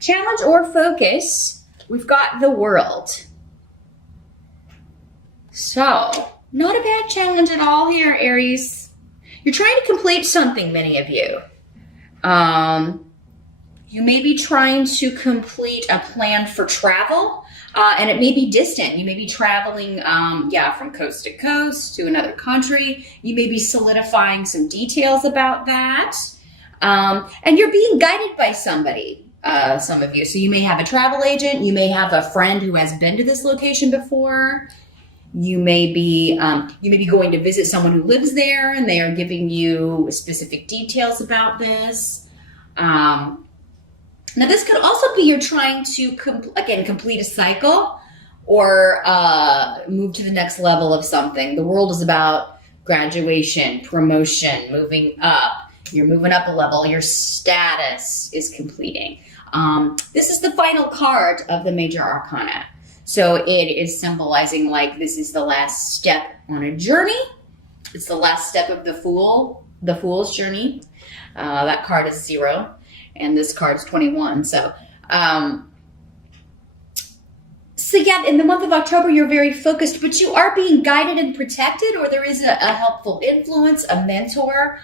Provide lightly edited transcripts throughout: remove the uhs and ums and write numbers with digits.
Challenge or focus, we've got the World. So, not a bad challenge at all here, Aries. You're trying to complete something, many of you. You may be trying to complete a plan for travel, and it may be distant. You may be traveling, from coast to coast to another country. You may be solidifying some details about that. And you're being guided by somebody, some of you. So you may have a travel agent. You may have a friend who has been to this location before. You may be going to visit someone who lives there, and they are giving you specific details about this. Now, this could also be you're trying to, complete a cycle or move to the next level of something. The World is about graduation, promotion, moving up. You're moving up a level. Your status is completing. This is the final card of the Major Arcana. So it is symbolizing like this is the last step on a journey. It's the last step of the Fool's journey. That card is 0. And this card is 21. So yeah, in the month of October, you're very focused, but you are being guided and protected, or there is a helpful influence, a mentor,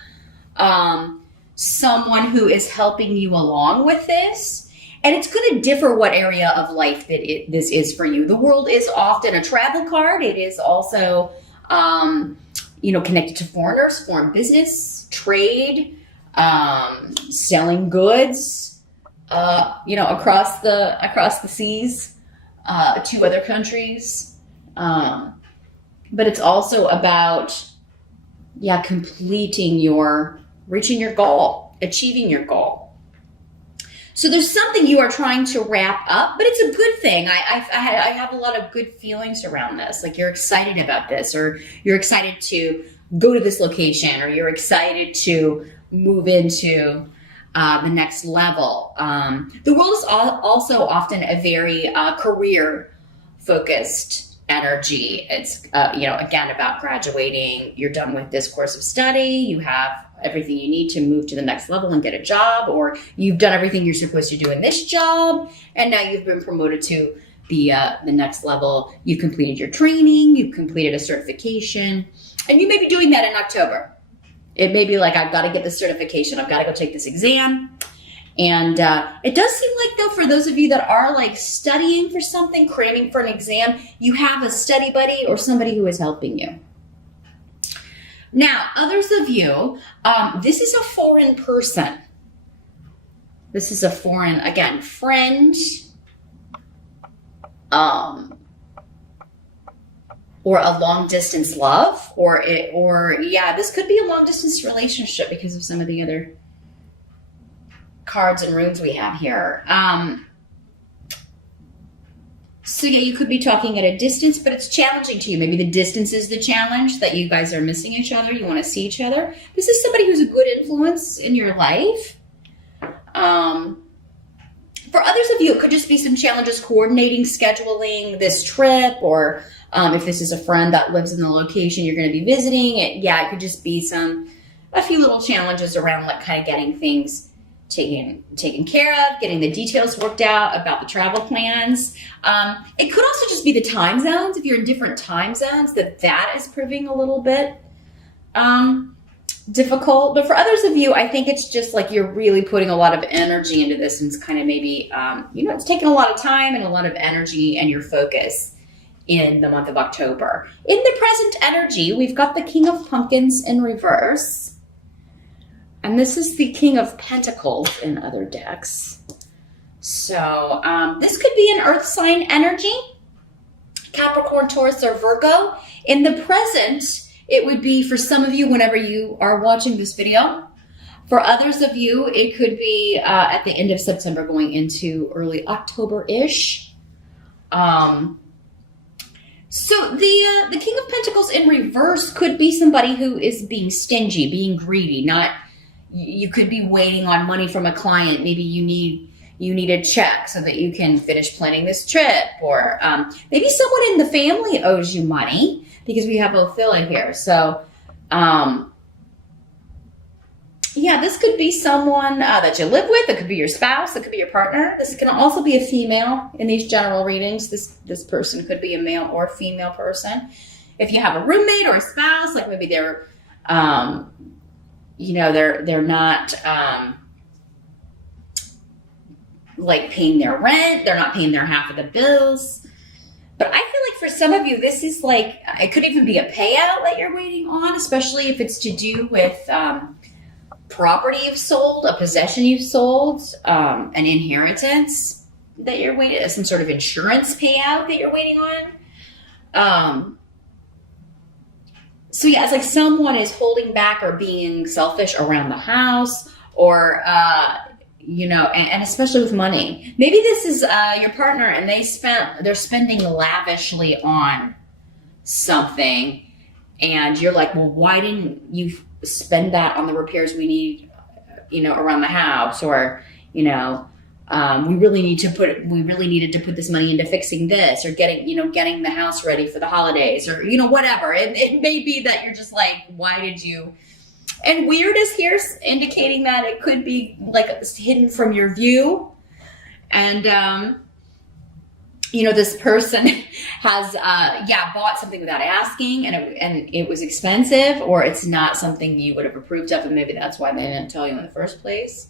someone who is helping you along with this. And it's going to differ what area of life that this is for you. The World is often a travel card. It is also, connected to foreigners, foreign business, trade, selling goods, across the seas, to other countries. But it's also about, reaching your goal, achieving your goal. So there's something you are trying to wrap up, but it's a good thing. I have a lot of good feelings around this. Like you're excited about this, or you're excited to go to this location, or you're excited to move into the next level. The World is also often a very career-focused energy. It's, again, about graduating. You're done with this course of study. You have everything you need to move to the next level and get a job, or you've done everything you're supposed to do in this job, and now you've been promoted to the next level. You've completed your training. You've completed a certification, and you may be doing that in October. It may be like, I've got to get this certification. I've got to go take this exam. And it does seem like, though, for those of you that are like studying for something, cramming for an exam, you have a study buddy or somebody who is helping you. Now, others of you, this is a foreign person. This is a foreign, again, friend, or a long distance love, or this could be a long distance relationship because of some of the other cards and runes we have here. So yeah, you could be talking at a distance, but it's challenging to you. Maybe the distance is the challenge, that you guys are missing each other. You want to see each other. This is somebody who's a good influence in your life. For others of you, it could just be some challenges coordinating, scheduling this trip, or if this is a friend that lives in the location you're going to be visiting, it could just be a few little challenges around like kind of getting things taken care of, getting the details worked out about the travel plans. It could also just be the time zones. If you're in different time zones, that is proving a little bit difficult. But for others of you, I think it's just like you're really putting a lot of energy into this, and it's kind of maybe, it's taking a lot of time and a lot of energy and your focus in the month of October. In the present energy, we've got the King of Pumpkins in reverse. And this is the King of Pentacles in other decks. So this could be an earth sign energy, Capricorn, Taurus, or Virgo. In the present, it would be for some of you whenever you are watching this video. For others of you, it could be at the end of September going into early October-ish. So the King of Pentacles in reverse could be somebody who is being stingy, being greedy, you could be waiting on money from a client. Maybe you need a check so that you can finish planning this trip, or maybe someone in the family owes you money, because we have Ophila here. So Yeah, this could be someone that you live with. It could be your spouse. It could be your partner. This can also be a female in these general readings. This person could be a male or female person. If you have a roommate or a spouse, like maybe they're, they're not like paying their rent. They're not paying their half of the bills. But I feel like for some of you, this is like, it could even be a payout that you're waiting on, especially if it's to do with property you've sold, a possession you've sold, an inheritance that you're waiting, some sort of insurance payout that you're waiting on. So yeah, it's like someone is holding back or being selfish around the house, or and especially with money. Maybe this is your partner, and they're spending lavishly on something, and you're like, well, why didn't you spend that on the repairs we need, around the house, or we really needed to put this money into fixing this, or getting the house ready for the holidays, or whatever. It may be that you're just like, why did you? And weird is here, indicating that it could be like hidden from your view, and this person has bought something without asking, and it was expensive, or it's not something you would have approved of, and maybe that's why they didn't tell you in the first place.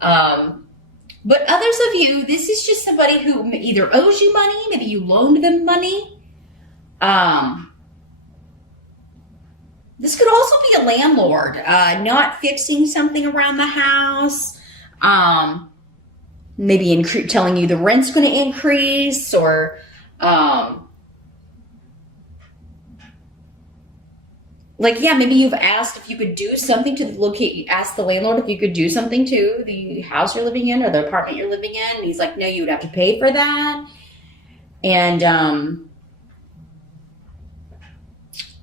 But others of you, this is just somebody who either owes you money, maybe you loaned them money. This could also be a landlord, not fixing something around the house, maybe telling you the rent's going to increase, or maybe you've asked if you could do something to ask the landlord if you could do something to the house you're living in or the apartment you're living in. And he's like, no, you would have to pay for that. And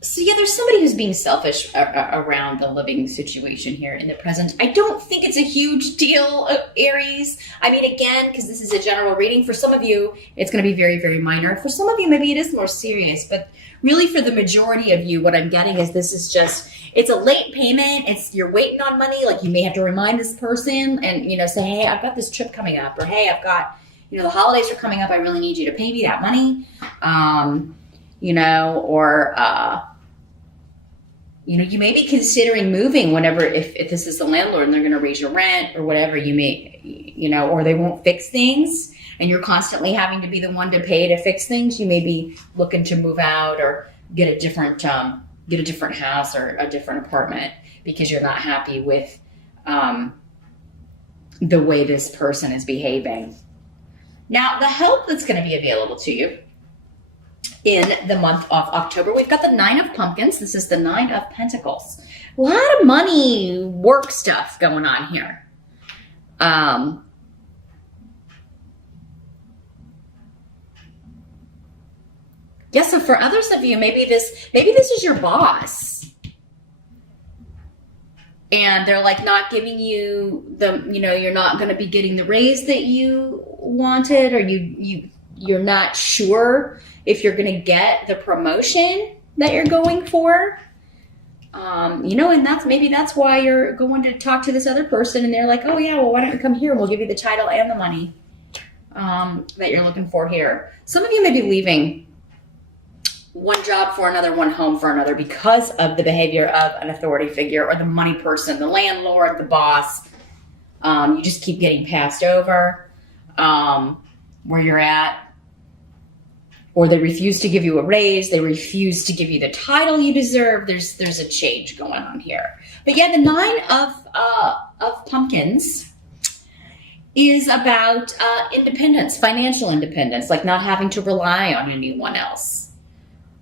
so yeah, there's somebody who's being selfish around the living situation here in the present. I don't think it's a huge deal, Aries. I mean, again, because this is a general reading, for some of you, it's going to be very, very minor. For some of you, maybe it is more serious. But really, for the majority of you, what I'm getting is this is just, it's a late payment. You're waiting on money. Like, you may have to remind this person and, say, hey, I've got this trip coming up. Or, hey, I've got, the holidays are coming up. I really need you to pay me that money. You may be considering moving whenever, if this is the landlord and they're going to raise your rent or whatever, you may, or they won't fix things and you're constantly having to be the one to pay to fix things. You may be looking to move out or get a different house or a different apartment because you're not happy with the way this person is behaving. Now, the help that's going to be available to you in the month of October, we've got the 9 of Pumpkins. This is the 9 of Pentacles. A lot of money, work stuff going on here. So for others of you, maybe this is your boss. And they're like not giving you you're not going to be getting the raise that you wanted, or you're not sure if you're going to get the promotion that you're going for. And that's why you're going to talk to this other person, and they're like, oh yeah, well, why don't you come here and we'll give you the title and the money that you're looking for here. Some of you may be leaving one job for another, one home for another, because of the behavior of an authority figure or the money person, the landlord, the boss. You just keep getting passed over where you're at. Or they refuse to give you a raise. They refuse to give you the title you deserve. There's a change going on here. But yeah, the 9 of Pumpkins is about independence, financial independence, like not having to rely on anyone else.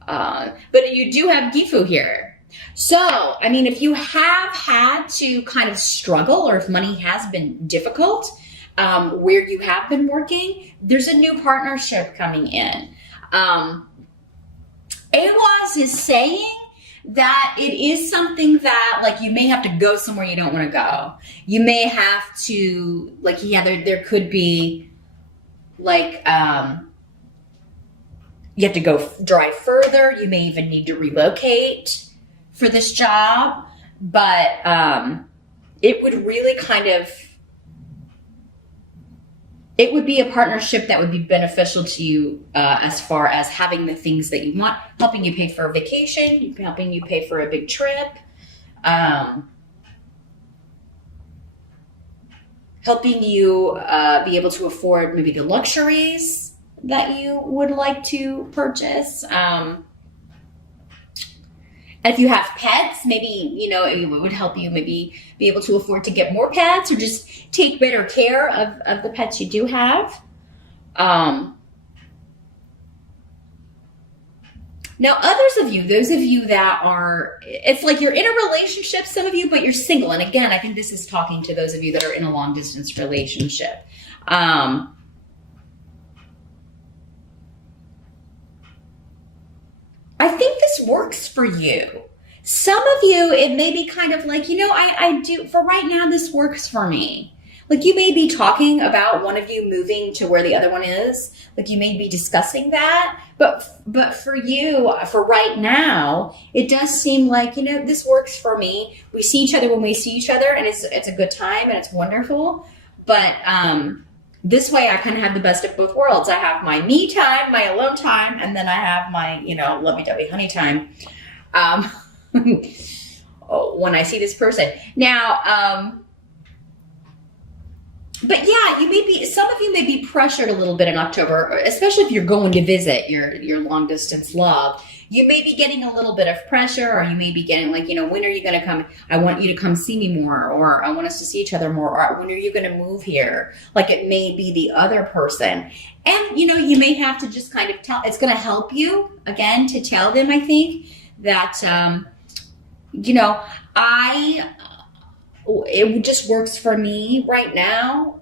But you do have Gifu here. So, I mean, if you have had to kind of struggle, or if money has been difficult where you have been working, there's a new partnership coming in. Awas is saying that it is something that, like, you may have to go somewhere you don't want to go. You may have to, like, there could be, like, you have to go drive further. You may even need to relocate for this job. But it would really it would be a partnership that would be beneficial to you as far as having the things that you want, helping you pay for a vacation, helping you pay for a big trip, helping you be able to afford maybe the luxuries that you would like to purchase. And if you have pets, maybe, it would help you maybe be able to afford to get more pets or just take better care of the pets you do have. Now, others of you, those of you that are, it's like you're in a relationship, some of you, but you're single. And again, I think this is talking to those of you that are in a long distance relationship. I think this works for you. Some of you, it may be kind of like, I do, for right now, this works for me. Like you may be talking about one of you moving to where the other one is. Like you may be discussing that. But for you, for right now, it does seem like, this works for me. We see each other when we see each other and it's a good time and it's wonderful. But this way I kind of have the best of both worlds. I have my me time, my alone time, and then I have my, lovey-dovey honey time when I see this person. Now, but yeah, some of you may be pressured a little bit in October, especially if you're going to visit your long distance love. You may be getting a little bit of pressure, or you may be getting like, when are you going to come? I want you to come see me more, or I want us to see each other more, or when are you going to move here? Like it may be the other person. And, you may have to just kind of it's going to help you again to tell them, I think that, it just works for me right now.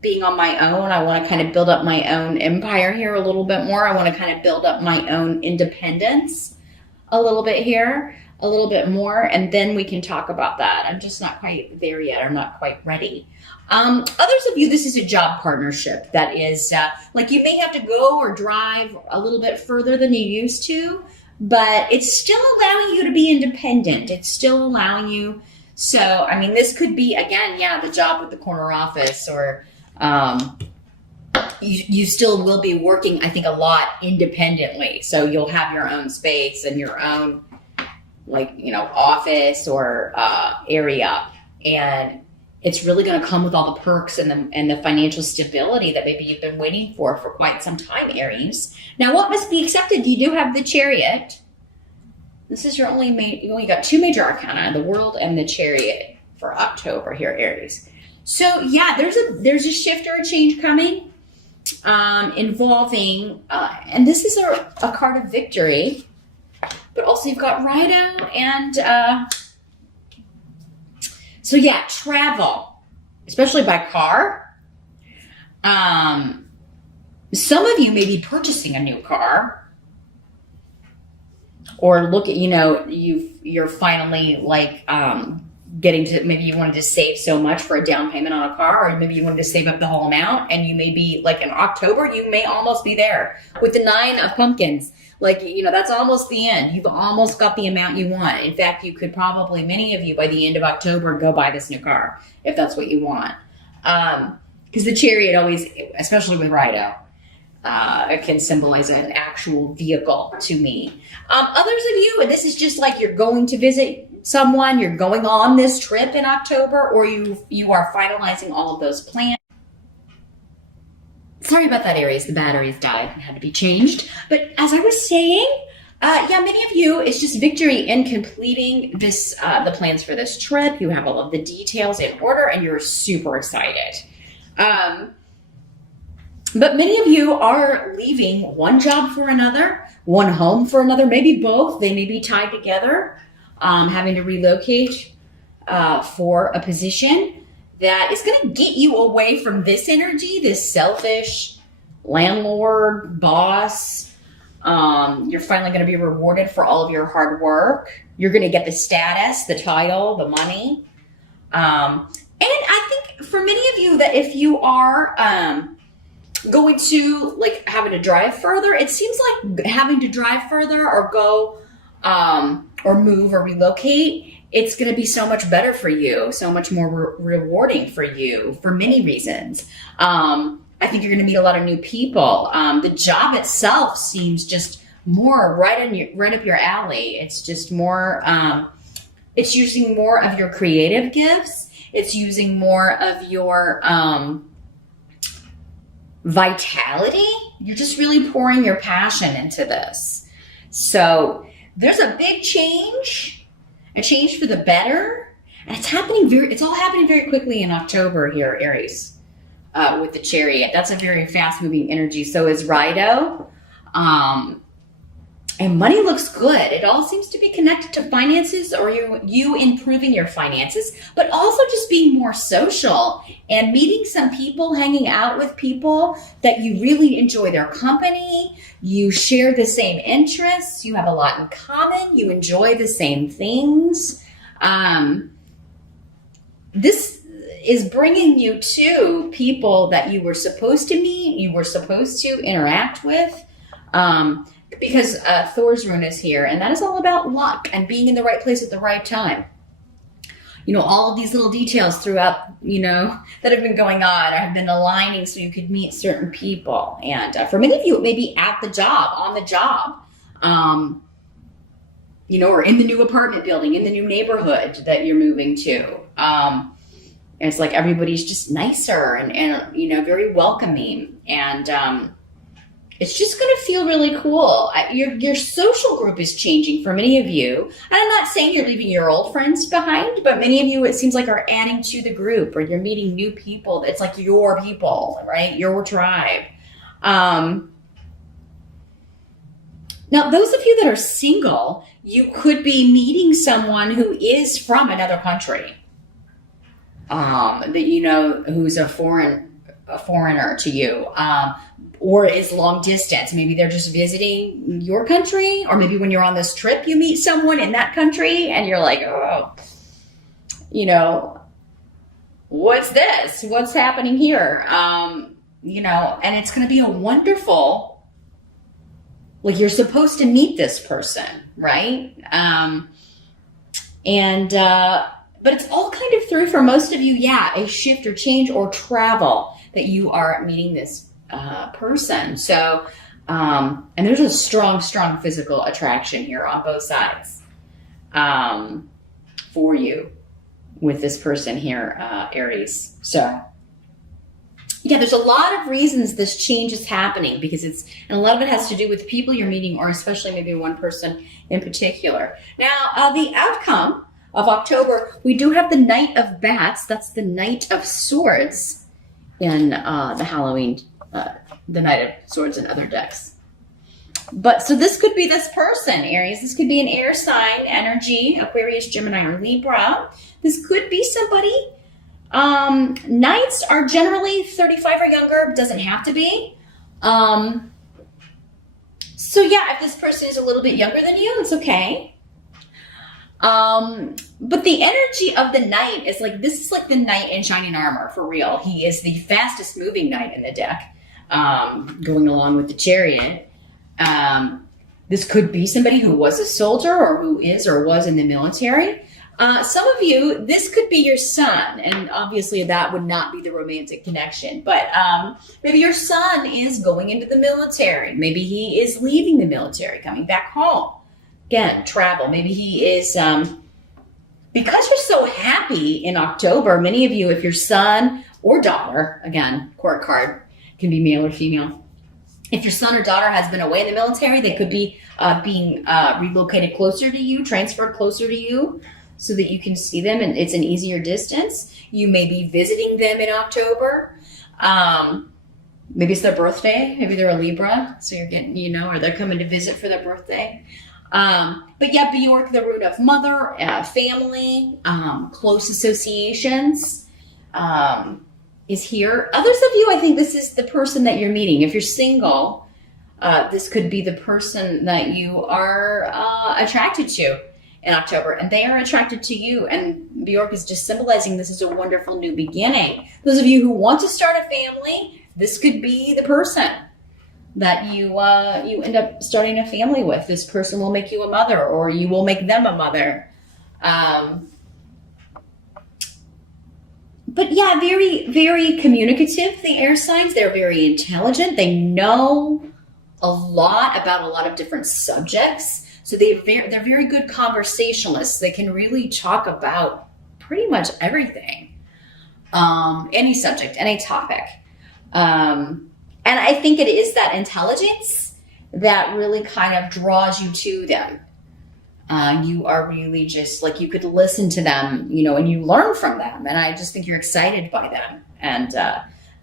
Being on my own, I want to kind of build up my own empire here a little bit more. I want to kind of build up my own independence a little bit here, a little bit more, and then we can talk about that. I'm just not quite there yet. I'm not quite ready. Others of you, this is a job partnership that is like you may have to go or drive a little bit further than you used to, but it's still allowing you to be independent. It's still allowing you. So, this could be, again, the job with the corner office, or you still will be working, I think, a lot independently. So you'll have your own space and your own, office or area. And it's really going to come with all the perks and the financial stability that maybe you've been waiting for quite some time, Aries. Now, what must be accepted? You do have the Chariot. This is you only got two major arcana, the World and the Chariot for October here, Aries. So yeah, there's a shift or a change coming involving, and this is a card of victory, but also you've got Rhino and, so yeah, travel, especially by car. Some of you may be purchasing a new car. Or look at, you're finally getting to, maybe you wanted to save so much for a down payment on a car, or maybe you wanted to save up the whole amount, and you may be like in October, you may almost be there with the 9 of pumpkins. That's almost the end. You've almost got the amount you want. In fact, you could probably, many of you by the end of October, go buy this new car if that's what you want. Because the Chariot always, especially with Rhino, it can symbolize an actual vehicle to me. Others of you, and this is just like you're going to visit someone, you're going on this trip in October, or you are finalizing all of those plans. Sorry about that, Aries. The batteries died and had to be changed. But as I was saying, many of you, it's just victory in completing this, the plans for this trip. You have all of the details in order and you're super excited. But many of you are leaving one job for another, one home for another, maybe both. They may be tied together, having to relocate for a position that is going to get you away from this energy, this selfish landlord, boss. You're finally going to be rewarded for all of your hard work. You're going to get the status, the title, the money. And I think for many of you that if you are going to having to drive further, it seems like having to drive further or go or move or relocate it's going to be so much better for you, so much more rewarding for you for many reasons. I think you're going to meet a lot of new people. The job itself seems just more right up your alley. It's just more, it's using more of your creative gifts. It's using more of your vitality. You're just really pouring your passion into this. So there's a big change, a change for the better. And it's all happening very quickly in October here, Aries, with the Chariot. That's a very fast moving energy. So is Rido. And money looks good. It all seems to be connected to finances, or you improving your finances, but also just being more social and meeting some people, hanging out with people that you really enjoy their company. You share the same interests. You have a lot in common. You enjoy the same things. This is bringing you to people that you were supposed to meet, you were supposed to interact with. Because Thor's rune is here, and that is all about luck and being in the right place at the right time. You know, all of these little details throughout, that have been going on or have been aligning so you could meet certain people. And for many of you, it may be at the job, on the job, or in the new apartment building, in the new neighborhood that you're moving to. And it's like everybody's just nicer and very welcoming. And it's just going to feel really cool. Your social group is changing for many of you. And I'm not saying you're leaving your old friends behind, but many of you, it seems like, are adding to the group, or you're meeting new people. It's like your people, right? Your tribe. Now, those of you that are single, you could be meeting someone who is from another country, that who's a foreigner to you, or is long distance. Maybe they're just visiting your country, or maybe when you're on this trip, you meet someone in that country and you're like, oh, what's this? What's happening here? And it's going to be a wonderful, like, you're supposed to meet this person, right? But it's all kind of through, for most of you, a shift or change or travel that you are meeting this person. So, and there's a strong physical attraction here on both sides for you with this person here, Aries. So, there's a lot of reasons this change is happening, because and a lot of it has to do with people you're meeting, or especially maybe one person in particular. Now, the outcome of October, we do have the Knight of Bats. That's the Knight of Swords in the Halloween, the Knight of Swords and other decks. But so this could be this person, Aries. This could be an air sign energy, Aquarius, Gemini, or Libra. This could be somebody. Knights are generally 35 or younger. Doesn't have to be. So if this person is a little bit younger than you, it's okay. But the energy of the knight is like, this is like the knight in shining armor, for real. He is the fastest moving knight in the deck, going along with the Chariot. This could be somebody who was a soldier, or who is or was in the military. Some of you, this could be your son, and obviously that would not be the romantic connection, but maybe your son is going into the military. Maybe he is leaving the military, coming back home. Again, travel. Maybe he is, because you're so happy in October, many of you, if your son or daughter, again, court card, can be male or female. If your son or daughter has been away in the military, they could be being relocated closer to you, transferred closer to you, so that you can see them and it's an easier distance. You may be visiting them in October. Maybe it's their birthday. Maybe they're a Libra, so you're getting, or they're coming to visit for their birthday. But Bjork, the root of mother, family, close associations, is here. Others of you, I think this is the person that you're meeting. If you're single, this could be the person that you are attracted to in October, and they are attracted to you. And Bjork is just symbolizing this is a wonderful new beginning. Those of you who want to start a family, this could be the person that you end up starting a family with. This person will make you a mother, or you will make them a mother. Um, but yeah, very, very communicative, the air signs. They're very intelligent. They know a lot about a lot of different subjects. So they're very good conversationalists. They can really talk about pretty much everything, any subject, any topic. And I think it is that intelligence that really kind of draws you to them. You are really just like, you could listen to them, and you learn from them. And I just think you're excited by them. And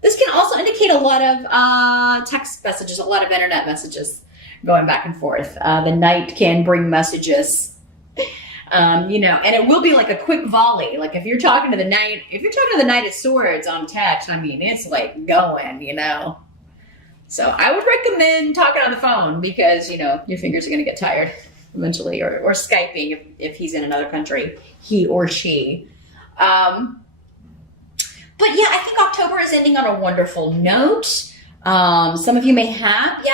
this can also indicate a lot of text messages, a lot of internet messages going back and forth. The night can bring messages, and it will be like a quick volley. Like if you're talking to the Knight of Swords on text, I mean, it's like going, So I would recommend talking on the phone because, your fingers are going to get tired eventually, or Skyping if he's in another country, he or she. But yeah, I think October is ending on a wonderful note. Some of you may have,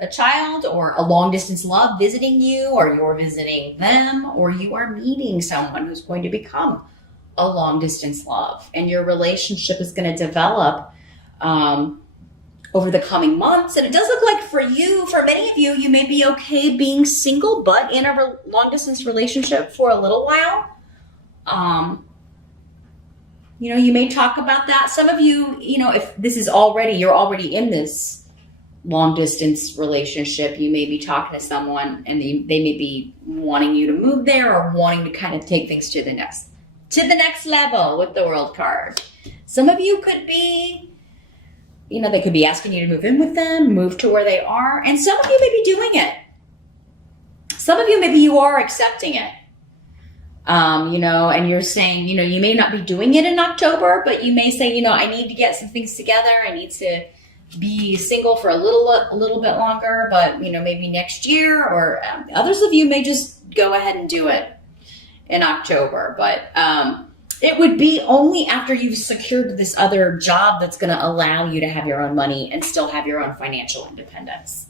a child or a long distance love visiting you, or you're visiting them, or you are meeting someone who's going to become a long distance love, and your relationship is going to develop over the coming months. And it does look like for many of you, you may be okay being single, but in a long distance relationship for a little while. You may talk about that. Some of you, if this is you're already in this long distance relationship, you may be talking to someone and they may be wanting you to move there, or wanting to kind of take things to the next level with the World card. Some of you could be, they could be asking you to move in with them, move to where they are. And some of you may be doing it. Some of you, maybe you are accepting it. And you're saying, you may not be doing it in October, but you may say, I need to get some things together. I need to be single for a little bit longer, but, maybe next year. Or others of you may just go ahead and do it in October. But it would be only after you've secured this other job that's going to allow you to have your own money and still have your own financial independence.